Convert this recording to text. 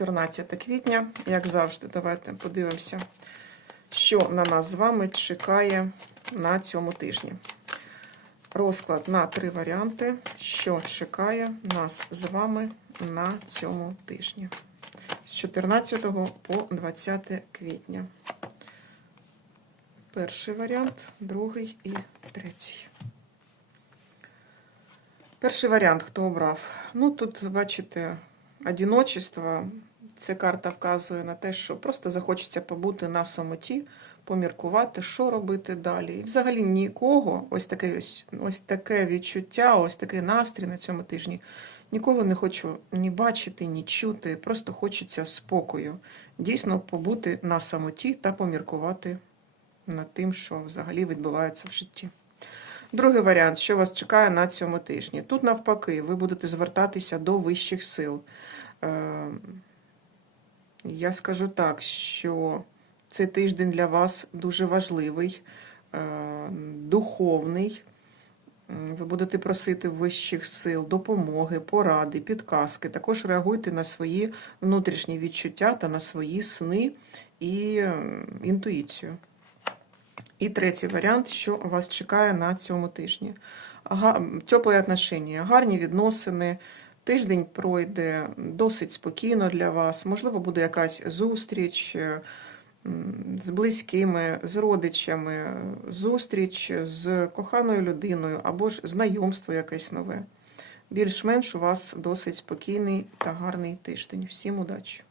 14 квітня, як завжди, давайте подивимося, що на нас з вами чекає на цьому тижні. Розклад на три варіанти, що чекає нас з вами на цьому тижні. З 14 по 20 квітня. Перший варіант, другий і третій. Перший варіант, хто обрав? Ну, тут, бачите, одиночество. Ця карта вказує на те, що просто захочеться побути на самоті, поміркувати, що робити далі. І взагалі нікого, ось таке, ось, ось таке відчуття, ось такий настрій на цьому тижні. Нікого не хочу ні бачити, ні чути, просто хочеться спокою. Дійсно побути на самоті та поміркувати над тим, що взагалі відбувається в житті. Другий варіант, що вас чекає на цьому тижні. Тут, навпаки, ви будете звертатися до вищих сил. Я скажу так, що цей тиждень для вас дуже важливий, е, духовний. Ви будете просити вищих сил, допомоги, поради, підказки. Також реагуйте на свої внутрішні відчуття та на свої сни і інтуїцію. І третій варіант, що вас чекає на цьому тижні. Теплі отношення, гарні відносини. Тиждень пройде досить спокійно для вас. Можливо, буде якась зустріч е, з близькими, з родичами, зустріч з коханою людиною або ж знайомство якесь нове. Більш-менш у вас досить спокійний та гарний тиждень. Всім удачі!